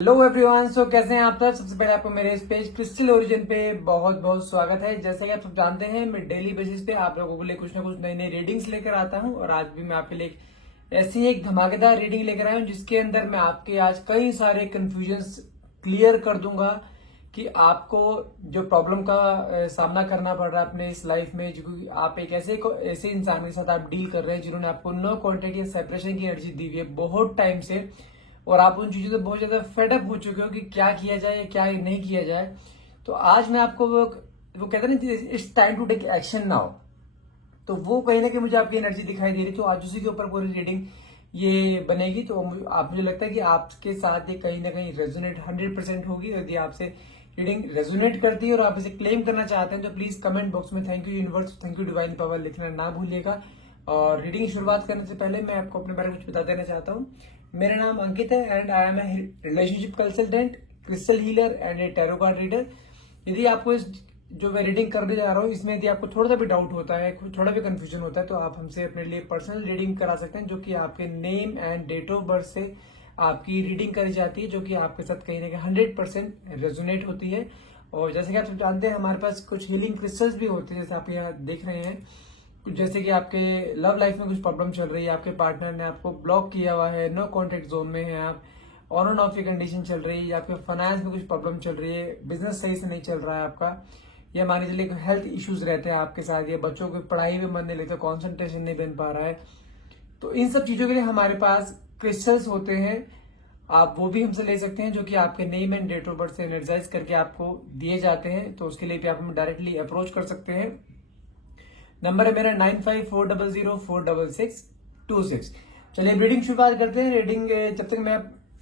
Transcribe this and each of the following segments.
Hello everyone. सो कैसे हैं आप सब। सबसे पहले आपको मेरे इस पेज क्रिस्टल ओरिजिन पे बहुत बहुत स्वागत है। जैसे कि आप सब जानते हैं, मैं डेली बेसिस पे आप लोगों के लिए कुछ ना कुछ नई नई रीडिंग्स लेकर आता हूं और आज भी मैं आपके लिए ऐसी ही एक धमाकेदार रीडिंग लेकर आया हूं जिसके अंदर मैं आपके आज कई सारे कंफ्यूजन्स क्लियर कर दूंगा कि आपको जो प्रॉब्लम का सामना करना पड़ रहा है अपने इस लाइफ में, क्योंकि आप एक ऐसे इंसान के साथ आप डील कर रहे हैं जिन्होंने आपको नो कॉन्टेक्ट या सेपरेशन की एनर्जी दी हुई है बहुत टाइम से, और आप उन चीजों से बहुत ज्यादा फेडअप हो चुके हो कि क्या किया जाए या क्या नहीं किया जाए। तो आज मैं आपको वो कहते हैं ना, it's time to take action now. तो वो कहीं ना कहीं मुझे आपकी एनर्जी दिखाई दे रही, तो आज उसी के ऊपर पूरी रीडिंग ये बनेगी। तो आप मुझे लगता है कि आपके साथ ये कहीं ना कहीं रेजोनेट 100% होगी। यदि आपसे रीडिंग रेजोनेट करती है और आप इसे क्लेम करना चाहते हैं तो प्लीज कमेंट बॉक्स में thank you universe, thank you divine power लिखना ना भूलिएगा। और रीडिंग की शुरुआत करने से पहले मैं आपको अपने बारे में कुछ बता देना चाहता हूँ। मेरा नाम अंकित है and I am a relationship consultant, crystal healer and a tarot card reader. यदि आपको इस जो मैं रीडिंग करने जा रहा हूँ इसमें यदि आपको थोड़ा सा भी डाउट होता है, थोड़ा भी कंफ्यूजन होता है, तो आप हमसे अपने लिए पर्सनल रीडिंग करा सकते हैं, जो कि आपके name and date of birth से आपकी रीडिंग करी जाती है, जो कि आपके साथ कहीं ना कहीं 100% रेजोनेट होती है। और जैसे कि आप सब जानते हैं, हमारे पास कुछ हीलिंग क्रिस्टल्स भी होते हैं, जैसे आप यहाँ देख रहे हैं। जैसे कि आपके लव लाइफ में कुछ प्रॉब्लम चल रही है, आपके पार्टनर ने आपको ब्लॉक किया हुआ है, नो कॉन्टेक्ट जोन में है आप, ऑन एंड ऑफ की कंडीशन चल रही है, या आपके फाइनेंस में कुछ प्रॉब्लम चल रही है, बिजनेस सही से नहीं चल रहा है आपका, या मान लीजिए हेल्थ इश्यूज रहते हैं आपके साथ, या बच्चों की पढ़ाई में मन नहीं लगता, कॉन्सेंट्रेशन नहीं बन पा रहा है। तो इन सब चीजों के लिए हमारे पास क्रिस्टल्स होते हैं, आप वो भी हमसे ले सकते हैं, जो कि आपके name and date of birth से एनर्जाइज करके आपको दिए जाते हैं। तो उसके लिए भी आप हमें डायरेक्टली अप्रोच कर सकते हैं। नंबर है मेरा 9540046626। चलिए रीडिंग शुरुआत करते हैं। रीडिंग जब तक मैं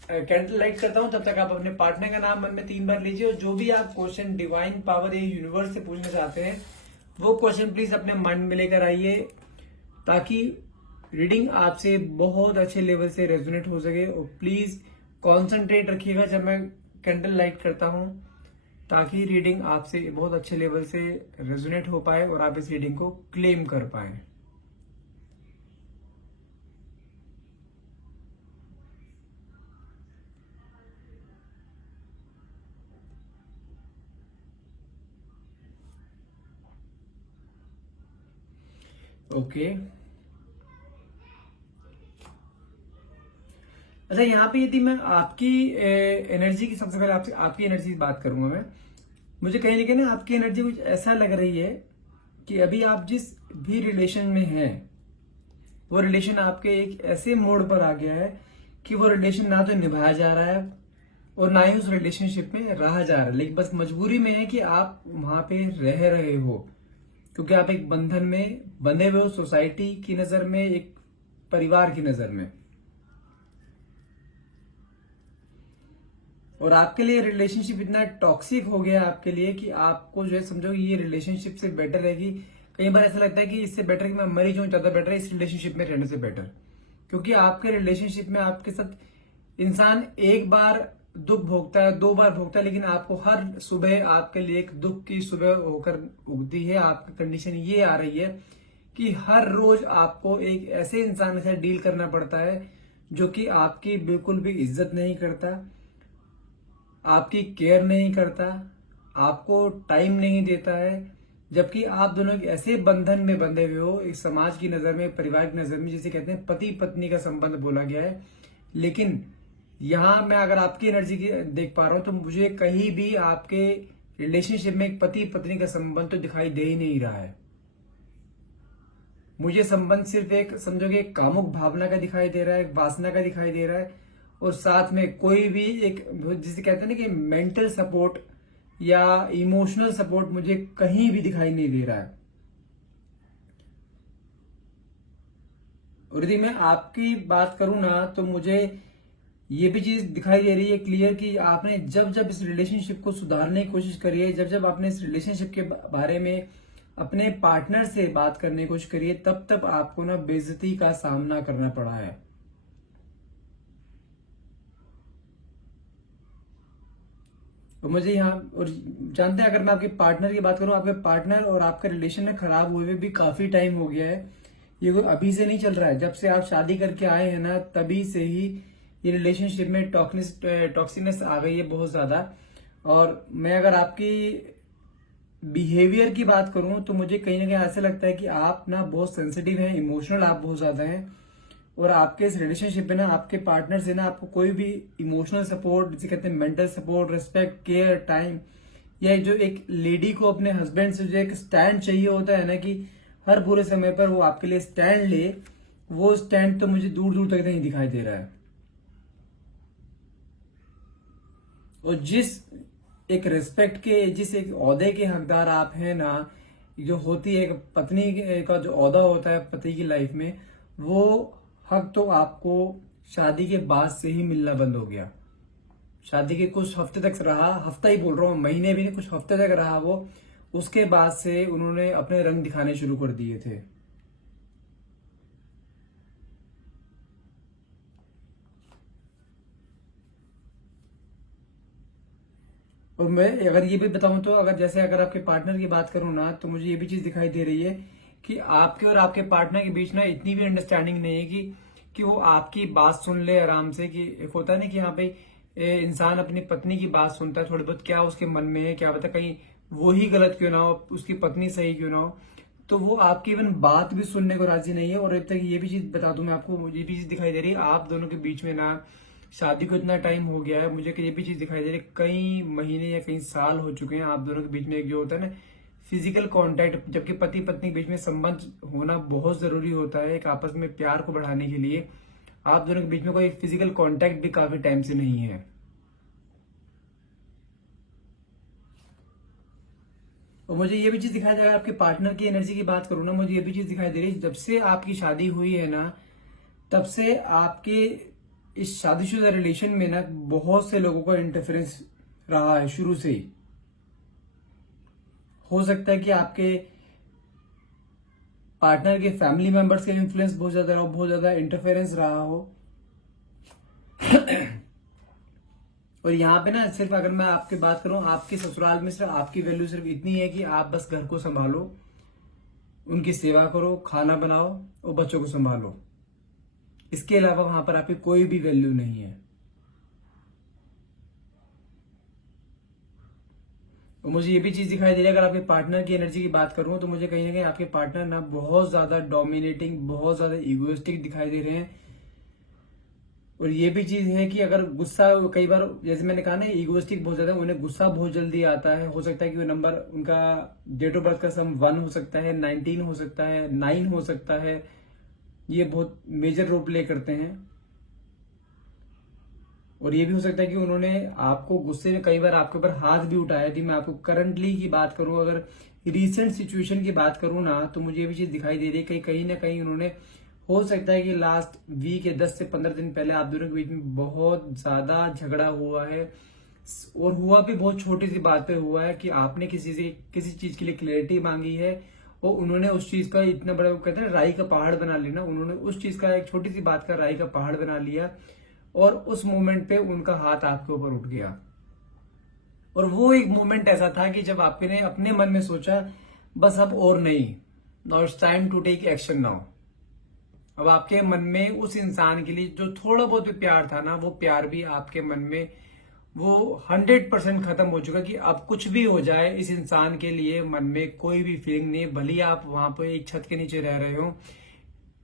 कैंडल लाइट करता हूं तब तक आप अपने पार्टनर का नाम मन में 3 बार लीजिए, और जो भी आप क्वेश्चन डिवाइन पावर या यूनिवर्स से पूछना चाहते हैं वो क्वेश्चन प्लीज अपने माइंड में लेकर आइए, ताकि रीडिंग आपसे बहुत अच्छे लेवल से रेजोनेट हो सके। और प्लीज कॉन्सेंट्रेट रखिएगा जब मैं कैंडल लाइट करता हूं, ताकि रीडिंग आपसे बहुत अच्छे लेवल से रेजोनेट हो पाए और आप इस रीडिंग को क्लेम कर पाए। ओके, अच्छा यहाँ पे यदि मैं आपकी एनर्जी की, सबसे पहले आपसे आपकी एनर्जी की बात करूंगा मैं। मुझे कहीं ना कहीं ना आपकी एनर्जी कुछ ऐसा लग रही है कि अभी आप जिस भी रिलेशन में हैं वो रिलेशन आपके एक ऐसे मोड़ पर आ गया है कि वो रिलेशन ना तो निभाया जा रहा है और ना ही उस रिलेशनशिप में रहा जा रहा है, लेकिन बस मजबूरी में है कि आप वहां पे रह रहे हो, क्योंकि आप एक बंधन में बंधे हुए हो, सोसाइटी की नजर में, एक परिवार की नजर में। और आपके लिए रिलेशनशिप इतना टॉक्सिक हो गया आपके लिए कि आपको जो है समझो ये रिलेशनशिप से बेटर रहेगी। कई बार ऐसा लगता है कि इससे बेटर कि मैं मरी जाऊं, ज्यादा बेटर है इस रिलेशनशिप में रहने से बेटर, क्योंकि आपके रिलेशनशिप में आपके साथ इंसान एक बार दुख भोगता है, 2 बार भोगता है, लेकिन आपको हर सुबह आपके लिए एक दुख की सुबह होकर उगती है। आपकी कंडीशन ये आ रही है कि हर रोज आपको एक ऐसे इंसान के साथ डील करना पड़ता है जो कि आपकी बिल्कुल भी इज्जत नहीं करता, आपकी केयर नहीं करता, आपको टाइम नहीं देता है, जबकि आप दोनों एक ऐसे बंधन में बंधे हुए हो, एक समाज की नजर में, परिवार की नजर में, जिसे कहते हैं पति पत्नी का संबंध बोला गया है। लेकिन यहां मैं अगर आपकी एनर्जी की देख पा रहा हूं तो मुझे कहीं भी आपके रिलेशनशिप में एक पति पत्नी का संबंध तो दिखाई दे ही नहीं रहा है। मुझे संबंध सिर्फ एक समझोगे एक कामुक भावना का दिखाई दे रहा है, एक वासना का दिखाई दे रहा है, और साथ में कोई भी एक जिसे कहते हैं ना कि मेंटल सपोर्ट या इमोशनल सपोर्ट मुझे कहीं भी दिखाई नहीं दे रहा है। और यदि मैं आपकी बात करूं ना तो मुझे ये भी चीज दिखाई दे रही है क्लियर कि आपने जब जब इस रिलेशनशिप को सुधारने की कोशिश करी है, जब जब आपने इस रिलेशनशिप के बारे में अपने पार्टनर से बात करने की कोशिश करी है, तब तब आपको ना बेइज्जती का सामना करना पड़ा है। और मुझे यहाँ और जानते हैं, अगर मैं आपके पार्टनर की बात करूं, आपके पार्टनर और आपका रिलेशन में खराब हुए भी काफी टाइम हो गया है। ये कोई अभी से नहीं चल रहा है, जब से आप शादी करके आए हैं ना तभी से ही ये रिलेशनशिप में टॉक्सिकनेस आ गई है बहुत ज्यादा। और मैं अगर आपकी बिहेवियर की बात करूं तो मुझे कहीं ना कहीं ऐसा लगता है कि आप ना बहुत सेंसिटिव हैं, इमोशनल आप बहुत ज्यादा हैं। और आपके इस रिलेशनशिप में ना आपके पार्टनर से ना आपको कोई भी इमोशनल सपोर्ट, जिसे कहते हैं mental support, respect, care, time, या जो एक लेडी को अपने हस्बैंड से जो एक स्टैंड चाहिए होता है ना, कि हर बुरे समय पर वो आपके लिए स्टैंड ले, वो स्टैंड तो मुझे दूर दूर तक नहीं दिखाई दे रहा है। और जिस एक रिस्पेक्ट के, जिस एक ओहदे के हकदार आप हैं ना, जो होती है एक पत्नी का जो ओहदा होता है पति की लाइफ में, वो हक तो आपको शादी के बाद से ही मिलना बंद हो गया। शादी के कुछ हफ्ते तक रहा, हफ्ता ही बोल रहा हूँ, महीने भी नहीं, कुछ हफ्ते तक रहा वो। उसके बाद से उन्होंने अपने रंग दिखाने शुरू कर दिए थे। और मैं अगर ये भी बताऊं तो अगर आपके पार्टनर की बात करूं ना, तो मुझे ये भी चीज दिखाई दे रही है कि आपके और आपके पार्टनर के बीच ना इतनी भी अंडरस्टैंडिंग नहीं है कि वो आपकी बात सुन ले आराम से। कि एक होता है ना कि हाँ भाई, इंसान अपनी पत्नी की बात सुनता है थोड़ी बहुत, क्या उसके मन में है, क्या पता कहीं वो ही गलत क्यों ना हो, उसकी पत्नी सही क्यों ना हो, तो वो आपकी इवन बात भी सुनने को राजी नहीं है। और अब तक ये भी चीज बता दूं मैं आपको, मुझे भी चीज दिखाई दे रही है आप दोनों के बीच में ना, शादी को इतना टाइम हो गया है, मुझे ये भी चीज दिखाई दे रही है कई महीने या कई साल हो चुके हैं आप दोनों के बीच में एक जो होता है ना फिजिकल कांटेक्ट। जबकि पति पत्नी के बीच में संबंध होना बहुत जरूरी होता है एक आपस में प्यार को बढ़ाने के लिए, आप दोनों के बीच में कोई फिजिकल कांटेक्ट भी काफी टाइम से नहीं है। और मुझे ये भी चीज दिखाई दे रहा है, आपके पार्टनर की एनर्जी की बात करूं ना, मुझे ये भी चीज दिखाई दे रही है, जब से आपकी शादी हुई है ना, तब से आपके इस शादीशुदा रिलेशन में ना बहुत से लोगों का इंटरफेरेंस रहा है शुरू से ही। हो सकता है कि आपके पार्टनर के फैमिली मेंबर्स का इन्फ्लुएंस बहुत ज्यादा रहा हो, बहुत ज्यादा इंटरफेरेंस रहा हो। और यहाँ पे ना सिर्फ अगर मैं आपकी बात करूं, आपके ससुराल में सिर्फ आपकी वैल्यू सिर्फ इतनी है कि आप बस घर को संभालो, उनकी सेवा करो, खाना बनाओ और बच्चों को संभालो। इसके अलावा वहां पर आपकी कोई भी वैल्यू नहीं है। और मुझे ये भी चीज दिखाई दे रही है, अगर आपके पार्टनर की एनर्जी की बात करूं तो मुझे कहीं ना कहीं आपके पार्टनर ना बहुत ज्यादा डोमिनेटिंग, बहुत ज्यादा इगोइस्टिक दिखाई दे रहे हैं। और ये भी चीज है कि अगर गुस्सा, कई बार जैसे मैंने कहा ना इगोइस्टिक बहुत ज्यादा, उन्हें गुस्सा बहुत जल्दी आता है। हो सकता है कि वो नंबर, उनका डेट ऑफ बर्थ का सम 1 हो सकता है, 19 हो सकता है, 9 हो सकता है, ये बहुत मेजर रोल प्ले करते हैं। और ये भी हो सकता है कि उन्होंने आपको गुस्से में कई बार आपके ऊपर हाथ भी उठाया थी। मैं आपको करंटली की बात करूं, अगर रिसेंट सिचुएशन की बात करूं ना, तो मुझे ये भी चीज दिखाई दे रही है कि कहीं ना कहीं उन्होंने, हो सकता है कि लास्ट वीक या 10 से 15 दिन पहले आप दोनों के बीच में बहुत ज्यादा झगड़ा हुआ है। और हुआ भी बहुत छोटी सी बात पे हुआ है कि आपने किसी चीज के लिए क्लैरिटी मांगी है, और उन्होंने उस चीज का इतना बड़ा, वो कहते हैं राई का पहाड़ बना लिया, उन्होंने उस चीज का, एक छोटी सी बात का राई का पहाड़ बना लिया। और उस मोमेंट पे उनका हाथ आपके ऊपर उठ गया। और वो एक मोमेंट ऐसा था कि जब आपने अपने मन में सोचा बस अब और नहीं, now it's time to take action now. अब आपके मन में उस इंसान के लिए जो थोड़ा बहुत भी प्यार था ना, वो प्यार भी आपके मन में वो 100% खत्म हो चुका कि अब कुछ भी हो जाए, इस इंसान के लिए मन में कोई भी फीलिंग नहीं। भले ही आप वहां पर एक छत के नीचे रह रहे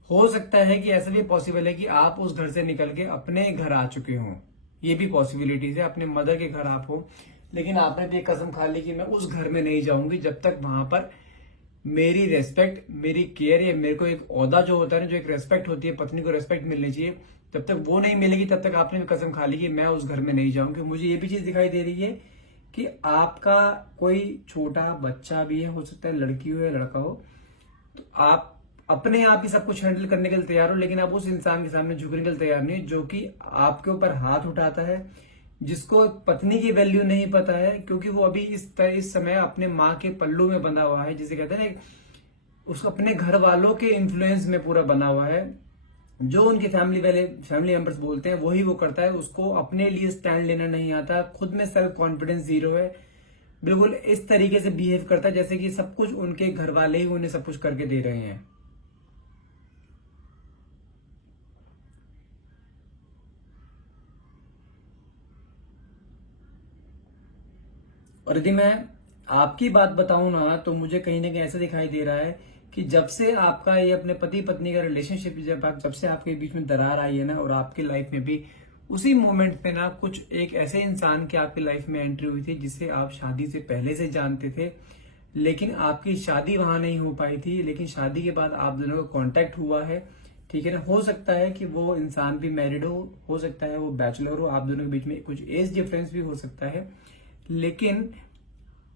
हो सकता है कि ऐसा भी पॉसिबल है कि आप उस घर से निकल के अपने घर आ चुके हो, ये भी पॉसिबिलिटीज है, अपने मदर के घर आप हो, लेकिन आपने भी एक कसम खा ली कि मैं उस घर में नहीं जाऊंगी जब तक वहां पर मेरी रेस्पेक्ट, मेरी केयर, या मेरे को एक ओहदा जो होता है ना, जो एक रेस्पेक्ट होती है, पत्नी को रेस्पेक्ट मिलनी चाहिए, जब तक वो नहीं मिलेगी तब तक आपने भी कसम खा ली कि मैं उस घर में नहीं जाऊंगी। मुझे ये भी चीज दिखाई दे रही है कि आपका कोई छोटा बच्चा भी है, हो सकता है लड़की हो या लड़का हो, तो आप अपने आप ही सब कुछ हैंडल करने के लिए तैयार हो, लेकिन आप उस इंसान के सामने झुकने के लिए तैयार नहीं, जो कि आपके ऊपर हाथ उठाता है, जिसको पत्नी की वैल्यू नहीं पता है, क्योंकि वो अभी इस समय अपने माँ के पल्लू में बंधा हुआ है, जिसे कहते हैं ना, उसको अपने घर वालों के इन्फ्लुएंस में पूरा बना हुआ है। जो उनके फैमिली मेंबर्स बोलते हैं वही वो करता है, उसको अपने लिए स्टैंड लेना नहीं आता, खुद में सेल्फ कॉन्फिडेंस जीरो है, बिल्कुल इस तरीके से बिहेव करता है जैसे कि सब कुछ उनके घर वाले ही उन्हें सब कुछ करके दे रहे हैं। और यदि मैं आपकी बात बताऊं ना, तो मुझे कहीं ना कहीं ऐसा दिखाई दे रहा है कि जब से आपका ये अपने पति पत्नी का रिलेशनशिप, जब से आपके बीच में दरार आई है ना, और आपकी लाइफ में भी उसी मोमेंट पे ना कुछ एक ऐसे इंसान की आपकी लाइफ में एंट्री हुई थी जिसे आप शादी से पहले से जानते थे, लेकिन आपकी शादी वहां नहीं हो पाई थी। लेकिन शादी के बाद आप दोनों का कांटेक्ट हुआ है, ठीक है ना। हो सकता है कि वो इंसान भी मैरिड हो सकता है वो बैचलर हो, आप दोनों के बीच में कुछ एज डिफरेंस भी हो सकता है, लेकिन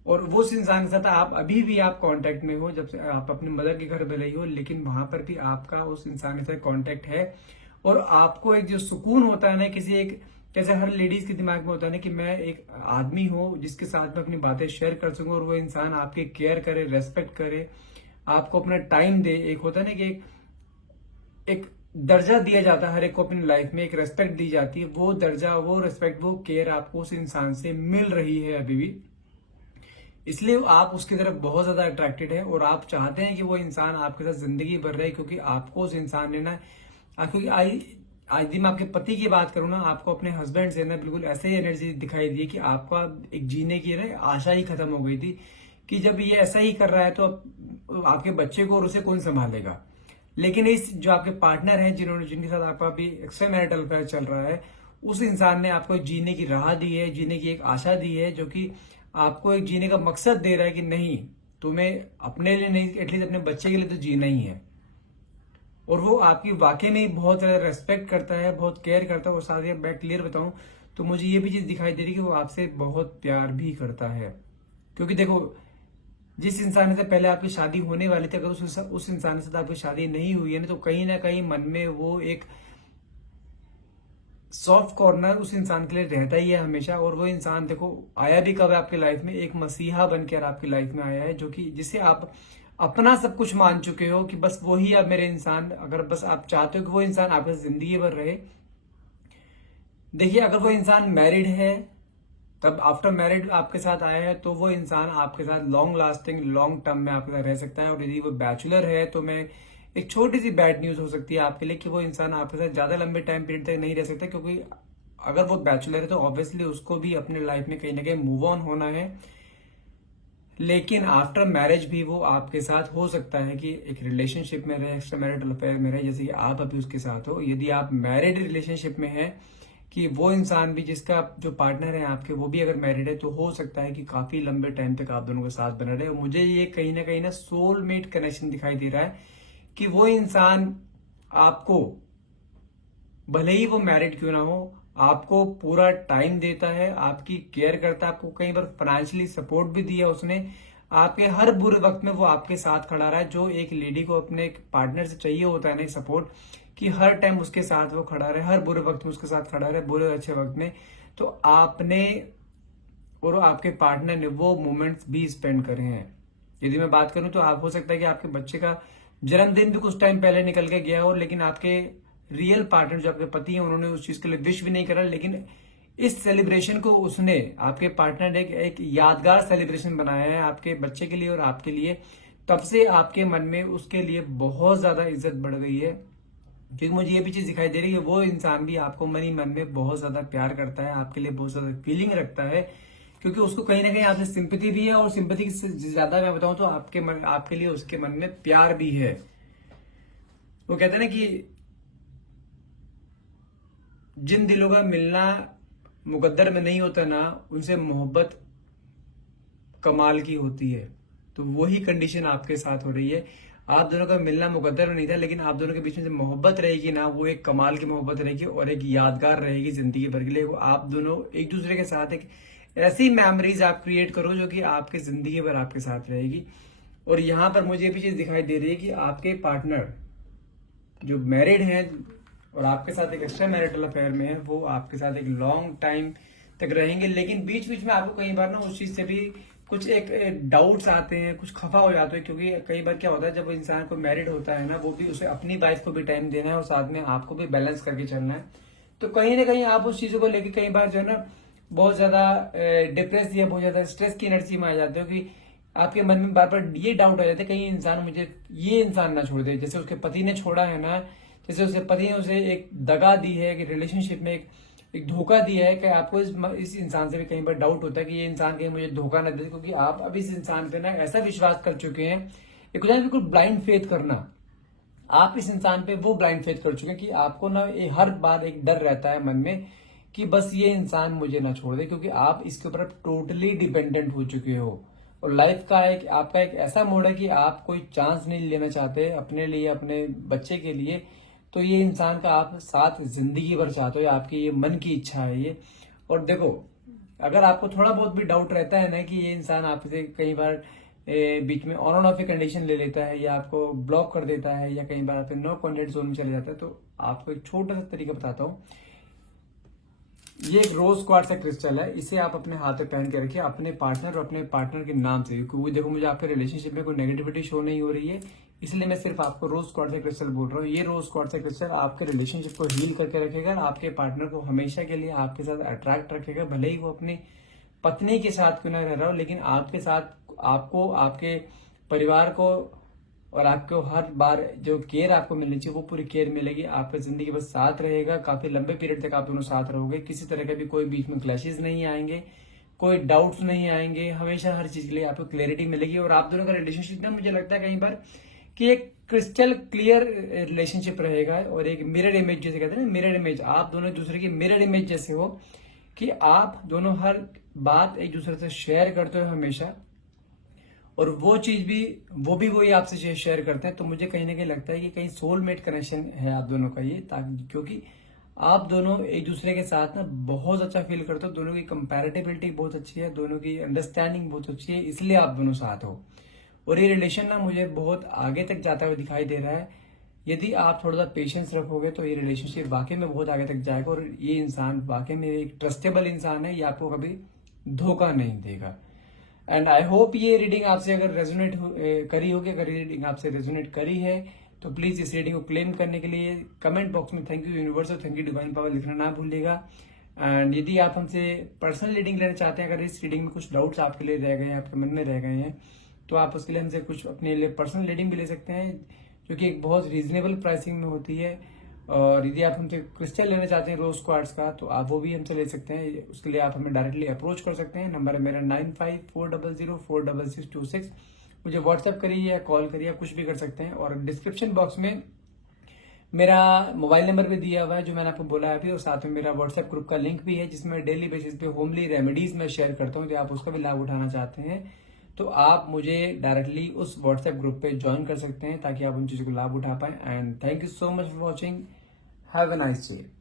और वो उस इंसान के साथ आप अभी भी आप कांटेक्ट में हो, जब से आप अपने मदर के घर भले ही हो, लेकिन वहां पर भी आपका उस इंसान के साथ कांटेक्ट है। और आपको एक जो सुकून होता है ना, किसी एक, जैसे हर लेडीज के दिमाग में होता है ना कि मैं एक आदमी हूं जिसके साथ में अपनी बातें शेयर कर सकूं, और वो इंसान आपके केयर करे, रेस्पेक्ट करे, आपको अपना टाइम दे। एक होता है ना कि एक दर्जा दिया जाता है हर एक को अपनी लाइफ में, एक रेस्पेक्ट दी जाती है, वो दर्जा, वो रेस्पेक्ट, वो केयर आपको उस इंसान से मिल रही है अभी भी, इसलिए आप उसकी तरफ बहुत ज्यादा अट्रैक्टेड है और आप चाहते हैं कि वो इंसान आपके साथ जिंदगी भर रहे, क्योंकि आपको उस इंसान ने ना, क्योंकि आज भी मैं आपके पति की बात करूं ना, आपको अपने हस्बैंड से ना बिल्कुल ऐसे ही एनर्जी दिखाई दी कि आपका एक जीने की ना आशा ही खत्म हो गई थी कि जब ये ऐसा ही कर रहा है तो अब आपके बच्चे को और उसे कौन संभालेगा। लेकिन इस जो आपके पार्टनर हैं जिनके साथ आपका अभी एक्स्ट्रा मैरिटल अफेयर चल रहा है, उस इंसान ने आपको जीने की राह दी है, जीने की एक आशा दी है, जो कि आपको एक जीने का मकसद दे रहा है कि नहीं, तुम्हें अपने लिए नहीं, एटलीस्ट अपने बच्चे के लिए तो जीना ही है। और वो आपकी वाकई में बहुत ज्यादा रेस्पेक्ट करता है, बहुत केयर करता है। और साथ ही मैं क्लियर बताऊं तो मुझे ये भी चीज दिखाई दे रही है कि वो आपसे बहुत प्यार भी करता है, क्योंकि देखो, जिस इंसान से पहले आपकी शादी होने वाली थी, अगर उस इंसान से आपकी शादी नहीं हुई है ना, तो कहीं ना कहीं मन में वो एक सॉफ्ट कॉर्नर उस इंसान के लिए रहता ही है हमेशा। और वो इंसान देखो आया भी कब है आपकी लाइफ में, एक मसीहा बनकर आपकी लाइफ में आया है, जो कि जिसे आप अपना सब कुछ मान चुके हो कि बस वही अब मेरे इंसान, अगर बस आप चाहते हो कि वो इंसान आपके साथ जिंदगी भर रहे। देखिए, अगर वो इंसान मैरिड है, तब आफ्टर मैरिड आपके साथ आया है, तो वो इंसान आपके साथ लॉन्ग लास्टिंग, लॉन्ग टर्म में आपके साथ रह सकता है। और यदि वो बैचलर है, तो मैं एक छोटी सी बैड न्यूज हो सकती है आपके लिए कि वो इंसान आपके साथ ज्यादा लंबे टाइम पीरियड तक नहीं रह सकता, क्योंकि अगर वो बैचलर है तो ऑब्वियसली उसको भी अपने लाइफ में कहीं ना कहीं मूव ऑन होना है। लेकिन आफ्टर मैरिज भी वो आपके साथ हो सकता है कि एक रिलेशनशिप में रहे, एक्स्ट्रा मैरिटल अफेयर में रहे, जैसे कि आप अभी उसके साथ हो। यदि आप मैरिड रिलेशनशिप में है, कि वो इंसान भी, जिसका जो पार्टनर है आपके, वो भी अगर मैरिड है, तो हो सकता है कि काफी लंबे टाइम तक आप दोनों के साथ बना रहे। और मुझे ये कहीं ना सोलमेट कनेक्शन दिखाई दे रहा है कि वो इंसान आपको, भले ही वो मैरिड क्यों ना हो, आपको पूरा टाइम देता है, आपकी केयर करता है, आपको कई बार फाइनेंशियली सपोर्ट भी दिया उसने, आपके हर बुरे वक्त में वो आपके साथ खड़ा रहा है। जो एक लेडी को अपने पार्टनर से चाहिए होता है ना सपोर्ट, कि हर टाइम उसके साथ वो खड़ा रहे, हर बुरे वक्त में उसके साथ खड़ा रहे, बुरे अच्छे वक्त में। तो आपने और आपके पार्टनर ने वो मोमेंट्स भी स्पेंड करे हैं। यदि मैं बात करूं तो आप, हो सकता है कि आपके बच्चे का जन्मदिन भी कुछ टाइम पहले निकल के गया हो, लेकिन आपके रियल पार्टनर जो आपके पति हैं, उन्होंने उस चीज के लिए विश भी नहीं करा, लेकिन इस सेलिब्रेशन को उसने, आपके पार्टनर ने एक यादगार सेलिब्रेशन बनाया है आपके बच्चे के लिए और आपके लिए। तब से आपके मन में उसके लिए बहुत ज्यादा इज्जत बढ़ गई है, क्योंकि मुझे ये भी चीज दिखाई दे रही है वो इंसान भी आपको मन में बहुत ज्यादा प्यार करता है, आपके लिए बहुत ज्यादा फीलिंग रखता है, क्योंकि उसको कहीं ना कहीं आपसे सिंपैथी भी है। और सिंपैथी से ज्यादा मैं बताऊं तो आपके लिए उसके मन में प्यार भी है। वो कहते हैं ना कि जिन दिलों का मिलना मुकद्दर में नहीं होता ना, उनसे मोहब्बत कमाल की होती है। तो वही कंडीशन आपके साथ हो रही है। आप दोनों का मिलना मुकद्दर में नहीं था, लेकिन आप दोनों के बीच में जो मोहब्बत रहेगी ना, वो एक कमाल की मोहब्बत रहेगी और एक यादगार रहेगी जिंदगी भर के लिए। आप दोनों एक दूसरे के साथ एक ऐसी मेमोरीज आप क्रिएट करो जो कि आपके जिंदगी भर आपके साथ रहेगी। और यहाँ पर मुझे भी चीज दिखाई दे रही है कि आपके पार्टनर जो मैरिड हैं और आपके साथ एक एक्स्ट्रा मैरिटल अफेयर में है, वो आपके साथ एक लॉन्ग टाइम तक रहेंगे। लेकिन बीच बीच में आपको कई बार ना उस चीज से भी कुछ एक डाउट्स आते हैं, कुछ खफा हो जाते हैं, क्योंकि कई बार क्या होता है, जब इंसान को मैरिड होता है ना, वो भी उसे अपनी वाइफ को भी टाइम देना है और साथ में आपको भी बैलेंस करके चलना है। तो कहीं ना कहीं आप उस चीजों को लेकर कई बार जो है ना बहुत ज्यादा डिप्रेस या बहुत ज्यादा स्ट्रेस की एनर्जी में आ जाते हो, कि आपके मन में बार बार ये डाउट आ जाते हैं कहीं इंसान मुझे, ये इंसान ना छोड़ दे, जैसे उसके पति ने छोड़ा है ना, जैसे उसके पति ने उसे एक दगा दी है कि रिलेशनशिप में एक एक धोखा दिया है कि आपको इस इंसान से भी कई बार डाउट होता है कि ये इंसान कहीं मुझे धोखा न दे, क्योंकि आप अब इस इंसान पे ना ऐसा विश्वास कर चुके हैं, एक होता है बिल्कुल ब्लाइंड फेथ करना। आप इस इंसान पे वो ब्लाइंड फेथ कर चुके हैं कि आपको ना हर बार एक डर रहता है मन में कि बस ये इंसान मुझे ना छोड़ दे, क्योंकि आप इसके ऊपर टोटली डिपेंडेंट हो चुके हो। और लाइफ का एक आपका एक ऐसा मोड है कि आप कोई चांस नहीं लेना चाहते अपने लिए, अपने बच्चे के लिए। तो ये इंसान का आप साथ जिंदगी भर चाहते हो, आपकी ये मन की इच्छा है ये। और देखो, अगर आपको थोड़ा बहुत भी डाउट रहता है ना कि ये इंसान आपसे कई बार बीच में ऑन ऑफ कंडीशन ले लेता है, या आपको ब्लॉक कर देता है, या कई बार आप नो कॉन्टेक्ट जोन में चले जाता है, तो आपको एक छोटा सा तरीका बताता हूँ। ये एक रोज क्वार्ट्ज क्रिस्टल है, इसे आप अपने हाथ में पहन के रखिए अपने पार्टनर और अपने पार्टनर के नाम से, क्योंकि देखो मुझे आपके रिलेशनशिप में कोई नेगेटिविटी शो नहीं हो रही है, इसलिए मैं सिर्फ आपको रोज क्वार्ट्ज क्रिस्टल बोल रहा हूँ। ये रोज क्वार्ट्ज क्रिस्टल आपके रिलेशनशिप को हील करके रखेगा, आपके पार्टनर को हमेशा के लिए आपके साथ अट्रैक्ट रखेगा। भले ही वो अपनी पत्नी के साथ क्यों ना रह रहा हो, लेकिन आपके साथ आपको, आपके परिवार को और आपको हर बार जो केयर आपको मिलनी चाहिए वो पूरी केयर मिलेगी। आपका जिंदगी बस साथ रहेगा, काफी लंबे पीरियड तक आप दोनों साथ रहोगे, किसी तरह का भी कोई बीच में क्लैशेस नहीं आएंगे, कोई डाउट्स नहीं आएंगे, हमेशा हर चीज के लिए आपको क्लैरिटी मिलेगी। और आप दोनों का रिलेशनशिप ना, मुझे लगता है कहीं बार कि एक क्रिस्टल क्लियर रिलेशनशिप रहेगा, और एक मिरर इमेज जैसे कहते हैं ना, मिरर इमेज, आप दोनों एक दूसरे की मिरर इमेज जैसे हो, कि आप दोनों हर बात एक दूसरे से शेयर करते हो हमेशा, और वो चीज भी वही आपसे शेयर करते हैं। तो मुझे कहीं ना कहीं लगता है कि कहीं सोलमेट कनेक्शन है आप दोनों का ये, ताकि क्योंकि आप दोनों एक दूसरे के साथ ना बहुत अच्छा फील करते हो, दोनों की कंपैरेटिबिलिटी बहुत अच्छी है, दोनों की अंडरस्टैंडिंग बहुत अच्छी है, इसलिए आप दोनों साथ हो। और ये रिलेशन ना मुझे बहुत आगे तक जाता हुआ दिखाई दे रहा है। यदि आप थोड़ा सा पेशेंस रखोगे तो ये रिलेशनशिप वाकई में बहुत आगे तक जाएगा, और ये इंसान वाकई में एक ट्रस्टेबल इंसान है, ये आपको कभी धोखा नहीं देगा। एंड आई होप ये रीडिंग आपसे अगर रेजोनेट करी होगी, अगर ये रीडिंग आपसे रेजोनेट करी है तो प्लीज इस रीडिंग को क्लेम करने के लिए कमेंट बॉक्स में थैंक यू यूनिवर्स और थैंक यू डिवाइन पावर लिखना ना भूलिएगा। एंड यदि आप हमसे पर्सनल रीडिंग लेना चाहते हैं, अगर इस रीडिंग में कुछ डाउट्स आपके लिए रह गए हैं, आपके मन में रह गए हैं, तो आप उसके लिए हमसे कुछ अपने लिए पर्सनल रीडिंग भी ले सकते हैं, जो कि एक बहुत रीजनेबल प्राइसिंग में होती है। और यदि आप हमसे क्रिस्टल लेना चाहते हैं रोज क्वार्ट्ज का, तो आप वो भी हमसे ले सकते हैं। उसके लिए आप हमें डायरेक्टली अप्रोच कर सकते हैं। नंबर है मेरा 9540046626। मुझे व्हाट्सएप करिए या कॉल करिए, आप कुछ भी कर सकते हैं। और डिस्क्रिप्शन बॉक्स में मेरा मोबाइल नंबर भी दिया हुआ है जो मैंने आपको बोला है अभी, और साथ में मेरा व्हाट्सएप ग्रुप का लिंक भी है, जिसमें डेली बेसिस पे होमली रेमेडीज में शेयर करता हूँ। जो आप उसका भी लाभ उठाना चाहते हैं तो आप मुझे डायरेक्टली उस व्हाट्सएप ग्रुप पे ज्वाइन कर सकते हैं, ताकि आप उन चीजों को लाभ उठा पाए। And thank you so much for watching. Have a nice day.